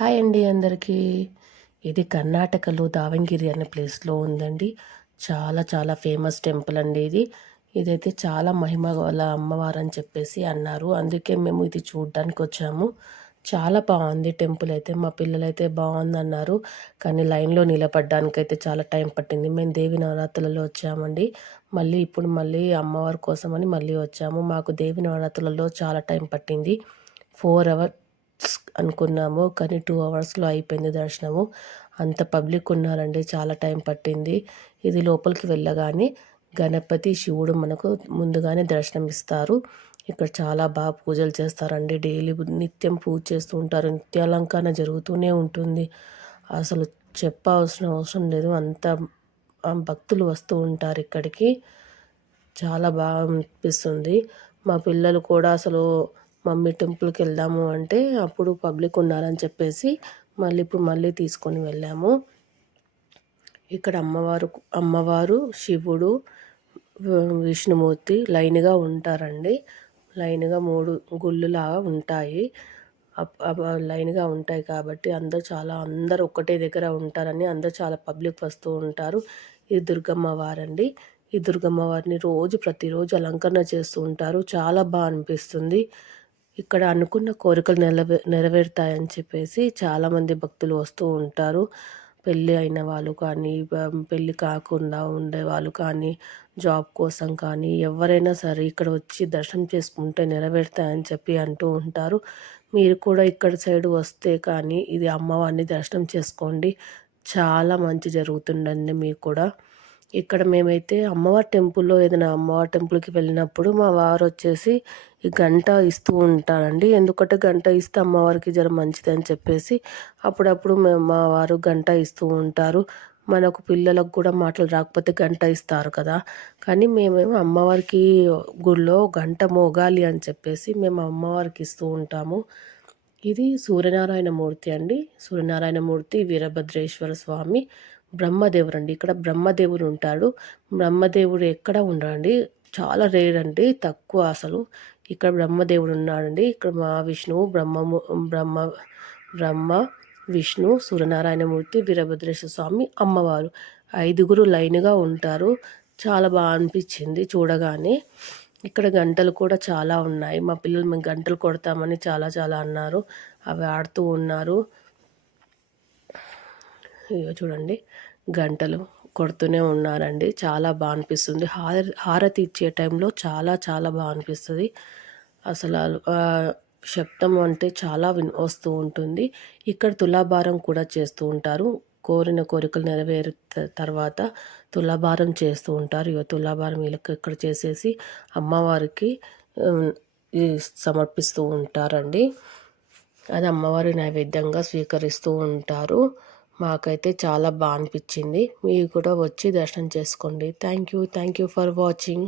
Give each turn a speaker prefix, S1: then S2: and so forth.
S1: Hi అండి అందరికీ. ఇది కర్ణాటకలో దావంగిరి అనే ప్లేస్లో ఉందండి. చాలా చాలా ఫేమస్ టెంపుల్ అండి ఇది. ఇదైతే చాలా మహిమ గల అమ్మవారు అని చెప్పేసి అన్నారు. అందుకే మేము ఇది చూడడానికి వచ్చాము. చాలా బాగుంది టెంపుల్ అయితే. మా పిల్లలైతే బాగుంది అన్నారు కానీ లైన్లో నిలబడ్డానికైతే చాలా టైం పట్టింది. మేము దేవి నవరాత్రులలో వచ్చామండి. మళ్ళీ ఇప్పుడు మళ్ళీ అమ్మవారి కోసమని మళ్ళీ వచ్చాము. మాకు దేవి నవరాత్రులలో చాలా టైం పట్టింది. ఫోర్ అవర్ అనుకున్నాము. కానీ టూ అవర్స్లో అయిపోయింది దర్శనము. అంత పబ్లిక్ ఉన్నారండి. చాలా టైం పట్టింది. ఇది లోపలికి వెళ్ళగానే గణపతి శివుడు మనకు ముందుగానే దర్శనం ఇస్తారు ఇక్కడ చాలా బాగా పూజలు చేస్తారండి. డైలీ నిత్యం పూజ చేస్తూ ఉంటారు. నిత్యాలంకరణ జరుగుతూనే ఉంటుంది. అసలు చెప్పవలసిన అవసరం లేదు. అంత భక్తులు వస్తూ ఉంటారు ఇక్కడికి. చాలా బాగా అనిపిస్తుంది. మా పిల్లలు కూడా అసలు మమ్మీ టెంపుల్కి వెళ్దాము అంటే అప్పుడు పబ్లిక్ ఉన్నారని చెప్పేసి మళ్ళీ ఇప్పుడు మళ్ళీ తీసుకొని వెళ్ళాము. ఇక్కడ అమ్మవారు అమ్మవారు శివుడు విష్ణుమూర్తి లైన్గా ఉంటారండి. లైన్గా మూడు గుళ్ళులాగా ఉంటాయి. లైన్గా ఉంటాయి కాబట్టి అందరూ చాలా అందరు ఒక్కటే దగ్గర ఉంటారని అందరూ చాలా పబ్లిక్ వస్తూ ఉంటారు. ఇది దుర్గమ్మ వారండి. ఈ దుర్గమ్మ వారిని రోజు ప్రతిరోజు అలంకరణ చేస్తూ ఉంటారు. చాలా బాగా అనిపిస్తుంది. ఇక్కడ అనుకున్న కోరికలు నెరవే నెరవేరుతాయని చెప్పేసి చాలామంది భక్తులు వస్తూ ఉంటారు. పెళ్ళి అయిన వాళ్ళు కానీ పెళ్ళి కాకుండా ఉండే వాళ్ళు కానీ జాబ్ కోసం కానీ ఎవరైనా సరే ఇక్కడ వచ్చి దర్శనం చేసుకుంటే నెరవేరుతాయని చెప్పి అంటూ ఉంటారు. మీరు కూడా ఇక్కడ సైడ్ వస్తే కానీ ఇది అమ్మవారిని దర్శనం చేసుకోండి. చాలా మంచి జరుగుతుందండి మీకు కూడా. ఇక్కడ మేమైతే అమ్మవారి టెంపుల్లో ఏదైనా అమ్మవారి టెంపుల్కి వెళ్ళినప్పుడు మా వారు వచ్చేసి ఈ గంట ఇస్తూ ఉంటారండి. ఎందుకంటే గంట ఇస్తే అమ్మవారికి జర మంచిది అని చెప్పేసి అప్పుడప్పుడు మేము మా వారు గంట ఇస్తూ ఉంటారు. మనకు పిల్లలకు కూడా మాటలు రాకపోతే గంట ఇస్తారు కదా. కానీ మేమేమో అమ్మవారికి గుళ్ళో గంట మోగాలి అని చెప్పేసి మేము అమ్మవారికి ఇస్తూ ఉంటాము. ఇది సూర్యనారాయణ మూర్తి అండి. సూర్యనారాయణ మూర్తి వీరభద్రేశ్వర స్వామి. బ్రహ్మదేవుడు అండి ఇక్కడ బ్రహ్మదేవుడు ఉంటాడు బ్రహ్మదేవుడు ఎక్కడ ఉండడండి? చాలా రేర్ అండి తక్కువ అసలు. ఇక్కడ బ్రహ్మదేవుడు ఉన్నాడండి ఇక్కడ మహావిష్ణువు బ్రహ్మము బ్రహ్మ బ్రహ్మ విష్ణు సూర్యనారాయణమూర్తి వీరభద్రేశ్వర స్వామి అమ్మవారు. ఐదుగురు లైన్గా ఉంటారు. చాలా బాగా అనిపించింది చూడగానే. ఇక్కడ గంటలు కూడా చాలా ఉన్నాయి. మా పిల్లలు మేము గంటలు కొడతామని చాలా చాలా అన్నారు. అవి ఆడుతూ ఉన్నారు. ఇక చూడండి గంటలు కొడుతూనే ఉన్నారండి. చాలా బాగా అనిపిస్తుంది హార హారతి ఇచ్చే టైంలో చాలా చాలా బాగా అనిపిస్తుంది అసలు శబ్దం అంటే చాలా విన్ వస్తూ ఉంటుంది. ఇక్కడ తులాభారం కూడా చేస్తూ ఉంటారు. కోరిన కోరికలు నెరవేరు తర్వాత తులాభారం చేస్తూ ఉంటారు. ఇక తులాభారం వీళ్ళకి ఇక్కడ చేసేసి అమ్మవారికి సమర్పిస్తూ ఉంటారండి. అది అమ్మవారి నైవేద్యంగా స్వీకరిస్తూ ఉంటారు. మాకైతే చాలా బాగా అనిపించింది. మీరు కూడా వచ్చి దర్శనం చేసుకోండి. Thank you thank you for watching